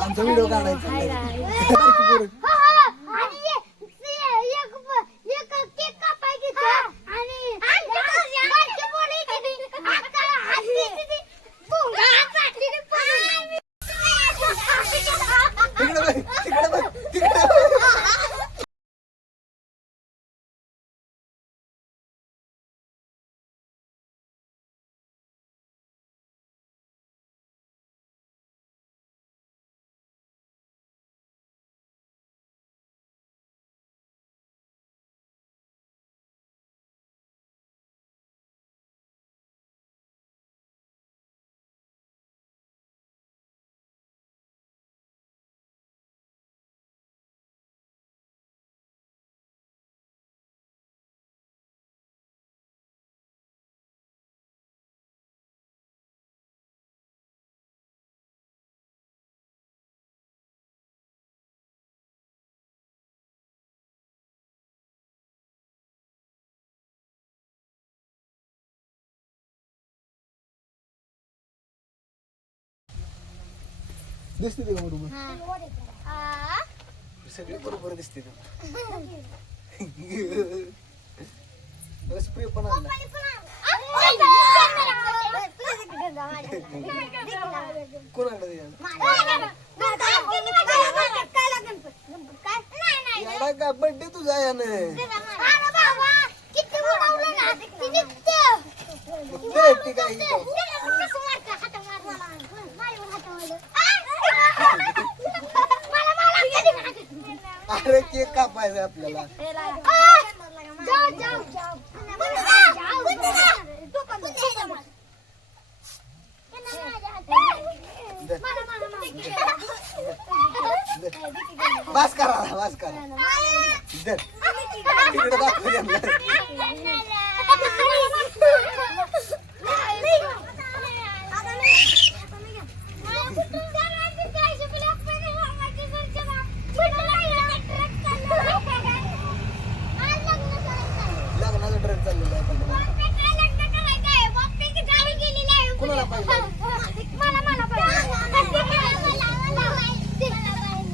आमचा व्हिडिओ काढायचा दिसते ते बरोबर सगळे बरोबर दिसते स्प्रे पण आणला कोणाकडे याला का बर्थडे तुझा यानं अरे केक कापायचा आपल्याला बस करा बस करा तिकडे दाखव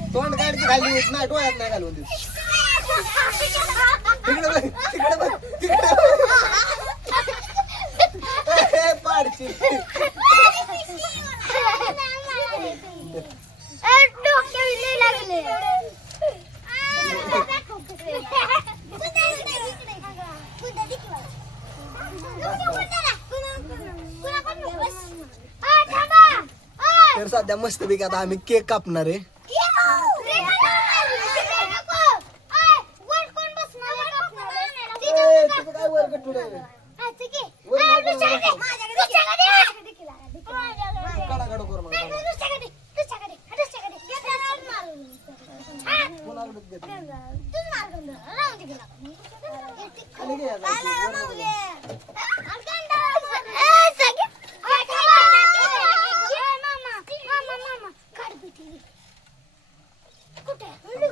तोंड गाडीची खाली येत नाही डोळ्यात नाही घालून देत तिकडे तिकडे पाडची तर सध्या मस्त पैकी आता आम्ही केक कापणार आहे काय वर कटून काढा करू मग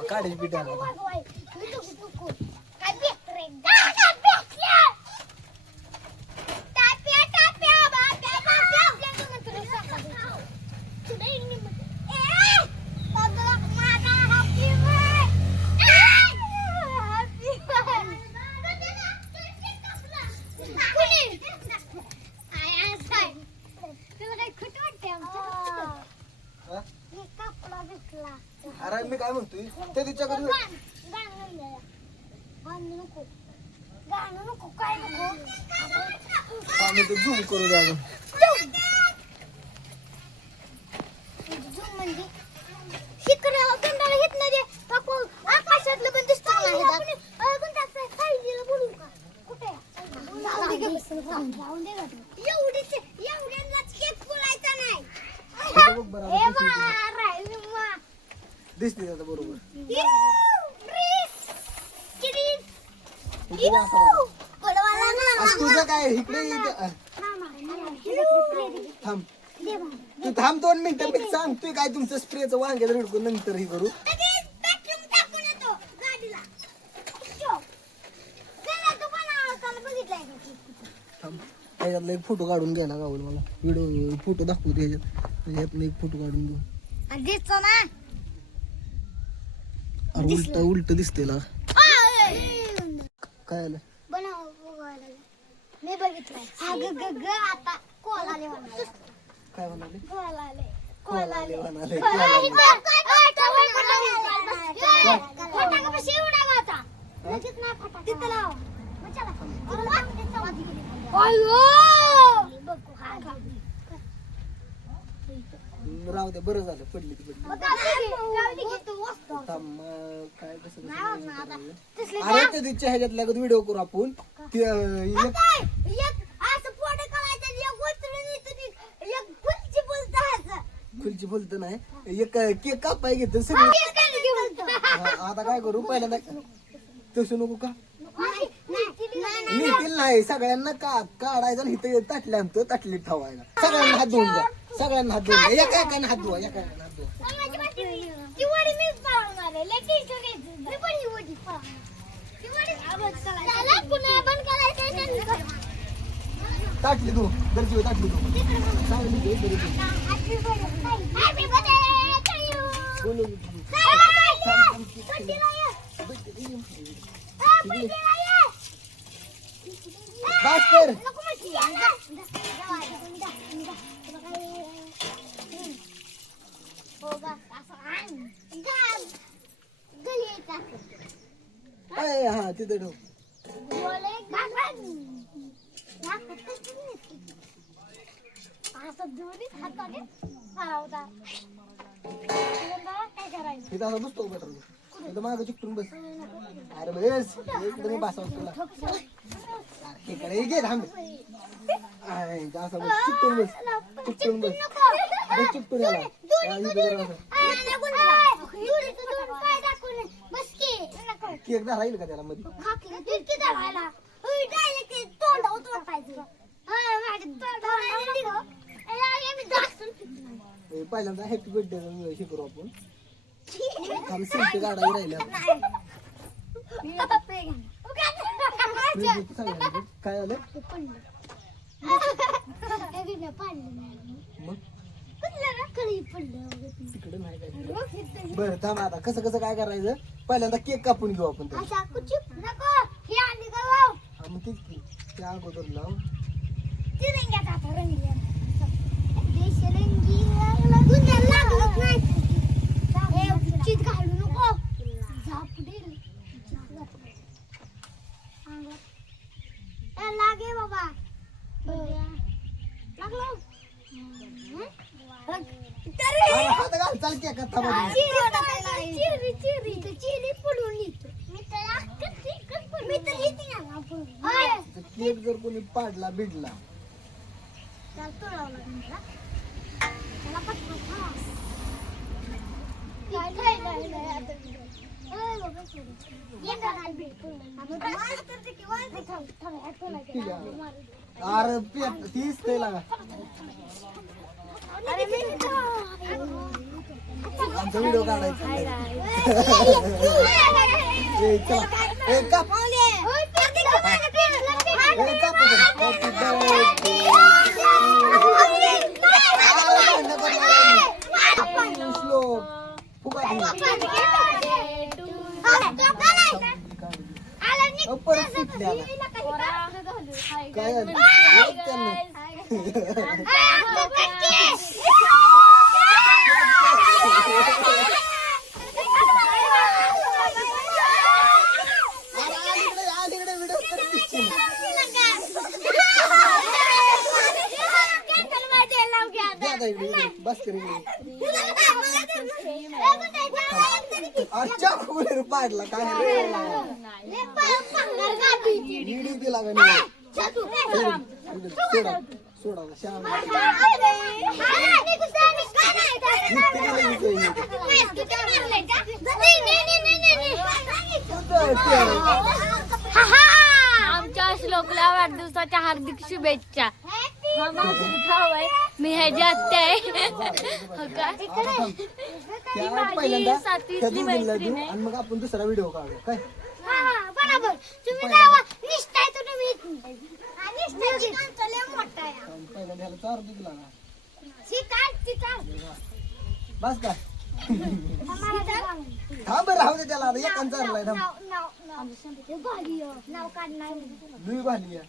काढायची पिठा अरे मी काय म्हणतोय ते तिच्याकडे आम्ही ते झूम करू द्या आकाशातलं पण दिसत दिसते आता बरोबर तुझं काय इकडे थांब तू थांब 2 मिनिटं मी सांगतोय काय तुमचं स्प्रेचं वांगे रडकून नंतर हे करू त्याच्यातला एक फोटो काढून घ्यायला गावल मला व्हिडिओ फोटो दाखवू त्याच्यात एक फोटो काढून घेऊ दिसतो ना उलट उलट दिसते ना काय आलं मी बघितलं आता कोल आले काय म्हणाले कोल आले कोलाले म्हणाले राहू दे बरं झालं पडली ती पडली थांब, काय कसं अरे त्या दिवशी ह्याच्यातल्या व्हिडिओ करू आपण खुलची बोलत नाही एक केक कापाय घेत सगळं आता काय करू पहिल्यांदा तसं नको का नेतील नाही सगळ्यांना काढायचं आणि इथं ताटल्या आणतो ताटलीत ठेवायला सगळ्यांना हात धुवून द्या सगळ्यांना हात धुवून द्या एका एकाने हात धुवा एका एकाने हात धुवा ताटली धु दर्जी ताटली धु चांगली घे भास्कर हा तिथे ठेव तिथं असं बसतो बेटर मागं चिकटून बस अरे बस एकदम बसावं तुला इकडे घे थांब असं बस चिकटून बस चिकटून बस बस चिकटून याला केक राहील का त्याला मध्ये पहिल्यांदा हॅपी बर्थडे हे करू आपण सेल्फी काढायला राहिल्या काय झालं मग तिकडे नाही काय बरं थांब आता कसं कसं काय करायचं पहिल्यांदा केक कापून घेऊ आपण मग तेच की त्या अगोदर लाव घालू नको लागे बाबा लागलो हात घाल चाल केक केक जर कोणी पाडला बिडला अरे तीच ते लागा आमचा व्हिडिओ काढायचा बस अच्छा खोल पाडला काय सोडा श्याम आमच्या श्लोकला वाढदिवसाच्या हार्दिक शुभेच्छा. हा माझा भाऊ आहे, मी ह्याची आत्या आहे. पहिल्यांदा आणि मग आपण दुसरा व्हिडिओ काढू काय बरोबर. तुम्ही जावा निष्ठाय तो तुम्ही पहिल्यांदा 4 दिला बस का थांब राहू दे त्याला आता एकांचा चाललाय थांब नाव काढणार लुई भाली आहे.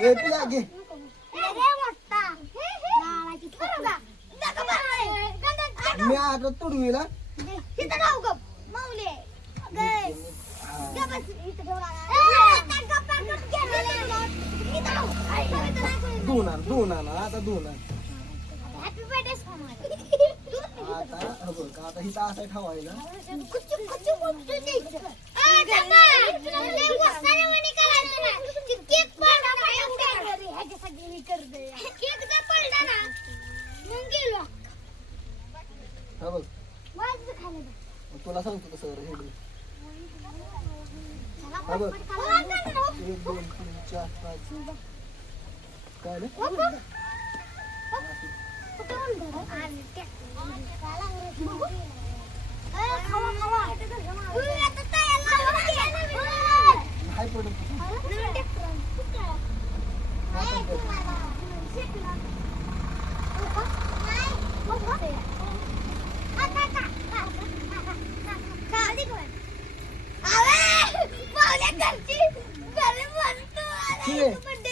ए, पिल्या घे मी आता तुडवीला दोन आणा आता दोन आण आता हो बघ आता हिचा असा ठेवायला हा बघ मग तुला सांगतो कसं हे बघ. हा बघ 1 2 3 4 5 काय रे हाय पडत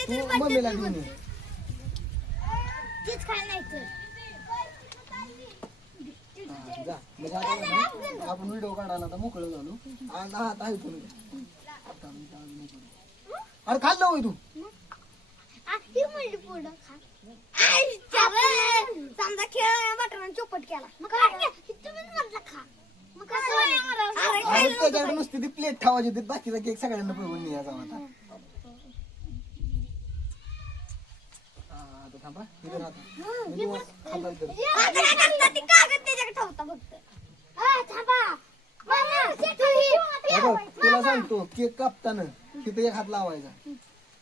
तू मम्मीला घेऊन ये. जा म्हणजे आता आपण व्हिडिओ काढायला आता मोकळं झालो आज हात आहे तुला अरे खाल्लं होय तू समजा खेळ बटन चोपट केला अरे त्याच्याकडे नुसती ती प्लेट ठेवायची होती बाकीचा केक सगळ्यांना बघून न्यायचा होता. आता थांबा इथे राहता मी तुम्हाला थांबा इथं. हे बघ, तुला सांगतो केक कापताना तिथे एक हात लावायचा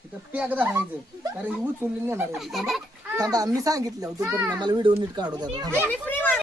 तिथं पॅक धरायचं कारण ही उचलून नेणार आहे. थांबा थांबा मी सांगितलं होतं तर मला व्हिडिओ नीट काढू द्या.